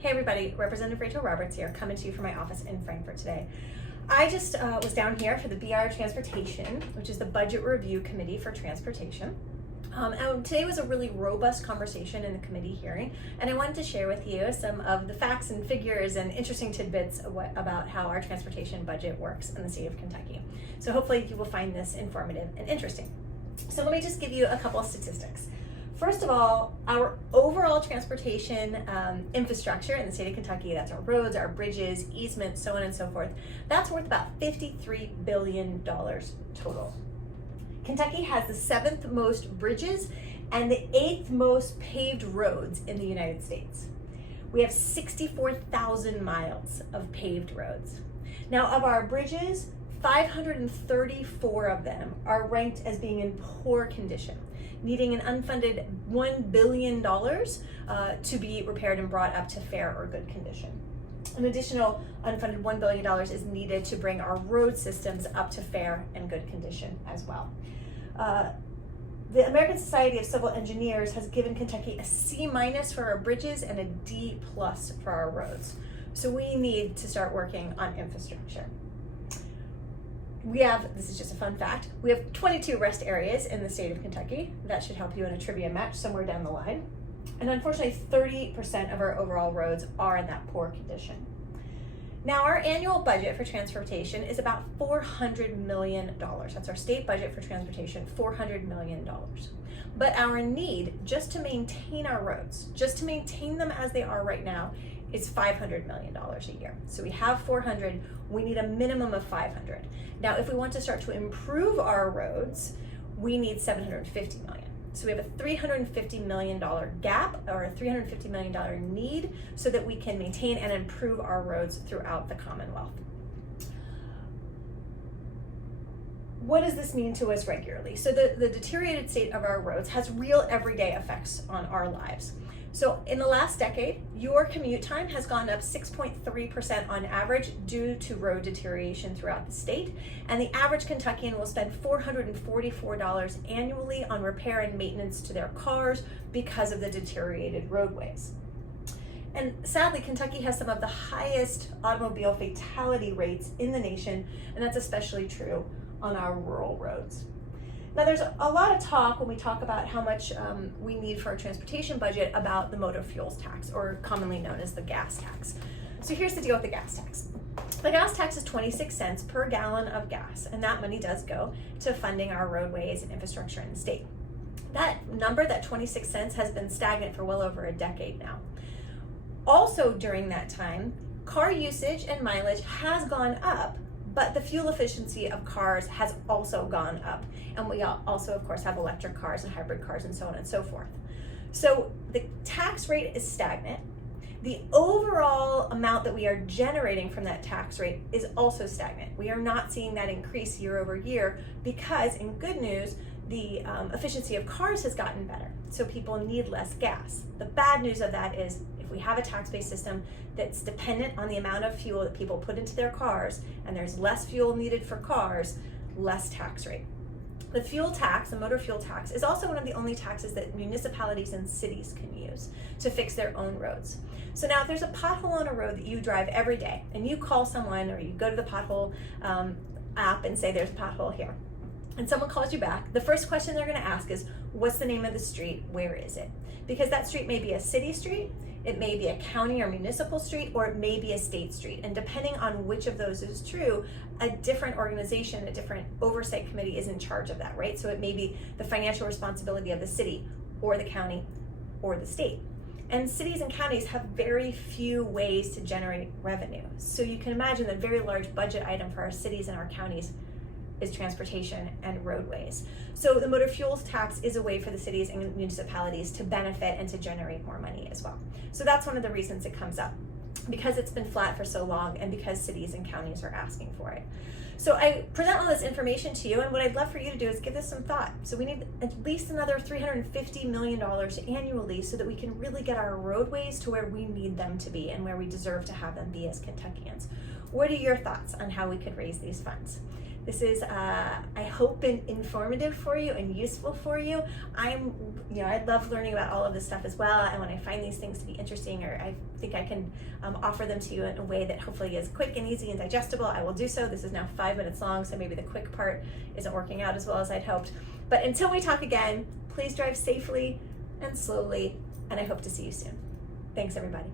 Hey everybody, Representative Rachel Roberts here, coming to you from my office in Frankfort today. I just was down here for the BR Transportation, which is the Budget Review Committee for Transportation. And today was a really robust conversation in the committee hearing, and I wanted to share with you some of the facts and figures and interesting tidbits about how our transportation budget works in the state of Kentucky. So hopefully you will find this informative and interesting. So let me just give you a couple of statistics. First of all, our overall transportation infrastructure in the state of Kentucky, that's our roads, our bridges, easements, so on and so forth, that's worth about $53 billion total. Kentucky has the 7th most bridges and the 8th most paved roads in the United States. We have 64,000 miles of paved roads. Now, of our bridges, 534 of them are ranked as being in poor condition, needing an unfunded $1 billion to be repaired and brought up to fair or good condition. An additional unfunded $1 billion is needed to bring our road systems up to fair and good condition as well. The American Society of Civil Engineers has given Kentucky a C- for our bridges and a D+ for our roads. So we need to start working on infrastructure. This is just a fun fact, we have 22 rest areas in the state of Kentucky. That should help you in a trivia match somewhere down the line. And unfortunately, 30% of our overall roads are in that poor condition. Now, our annual budget for transportation is about $400 million. That's our state budget for transportation, $400 million. But our need just to maintain our roads, just to maintain them as they are right now, is $500 million a year. So we have 400, we need a minimum of 500. Now, if we want to start to improve our roads, we need 750 million. So we have a $350 million gap, or a $350 million need, so that we can maintain and improve our roads throughout the Commonwealth. What does this mean to us regularly? So the deteriorated state of our roads has real everyday effects on our lives. So in the last decade, your commute time has gone up 6.3% on average due to road deterioration throughout the state. And the average Kentuckian will spend $444 annually on repair and maintenance to their cars because of the deteriorated roadways. And sadly, Kentucky has some of the highest automobile fatality rates in the nation, and that's especially true on our rural roads. Now, there's a lot of talk when we talk about how much we need for our transportation budget about the motor fuels tax, or commonly known as the gas tax. So here's the deal with the gas tax. The gas tax is 26 cents per gallon of gas, and that money does go to funding our roadways and infrastructure in the state. That number, that 26 cents, has been stagnant for well over a decade now. Also during that time, car usage and mileage has gone up, but the fuel efficiency of cars has also gone up. And we also, of course, have electric cars and hybrid cars and so on and so forth. So the tax rate is stagnant. The overall amount that we are generating from that tax rate is also stagnant. We are not seeing that increase year over year because, in good news, the efficiency of cars has gotten better. So people need less gas. The bad news of that is, we have a tax-based system that's dependent on the amount of fuel that people put into their cars, and there's less fuel needed for cars, less tax rate. The fuel tax, the motor fuel tax, is also one of the only taxes that municipalities and cities can use to fix their own roads. So now if there's a pothole on a road that you drive every day, and you call someone or you go to the pothole app and say there's a pothole here, and someone calls you back, the first question they're gonna ask is, what's the name of the street, where is it? Because that street may be a city street, it may be a county or municipal street, or it may be a state street. And depending on which of those is true, a different organization, a different oversight committee is in charge of that, right? So it may be the financial responsibility of the city or the county or the state. And cities and counties have very few ways to generate revenue. So you can imagine that a very large budget item for our cities and our counties is transportation and roadways. So the motor fuels tax is a way for the cities and municipalities to benefit and to generate more money as well. So that's one of the reasons it comes up, because it's been flat for so long and because cities and counties are asking for it. So I present all this information to you, and what I'd love for you to do is give this some thought. So we need at least another $350 million annually so that we can really get our roadways to where we need them to be and where we deserve to have them be as Kentuckians. What are your thoughts on how we could raise these funds? This is, I hope, been informative for you and useful for you. I love learning about all of this stuff as well, and when I find these things to be interesting, or I think I can offer them to you in a way that hopefully is quick and easy and digestible, I will do so. This is now 5 minutes long, so maybe the quick part isn't working out as well as I'd hoped. But until we talk again, please drive safely and slowly, and I hope to see you soon. Thanks, everybody.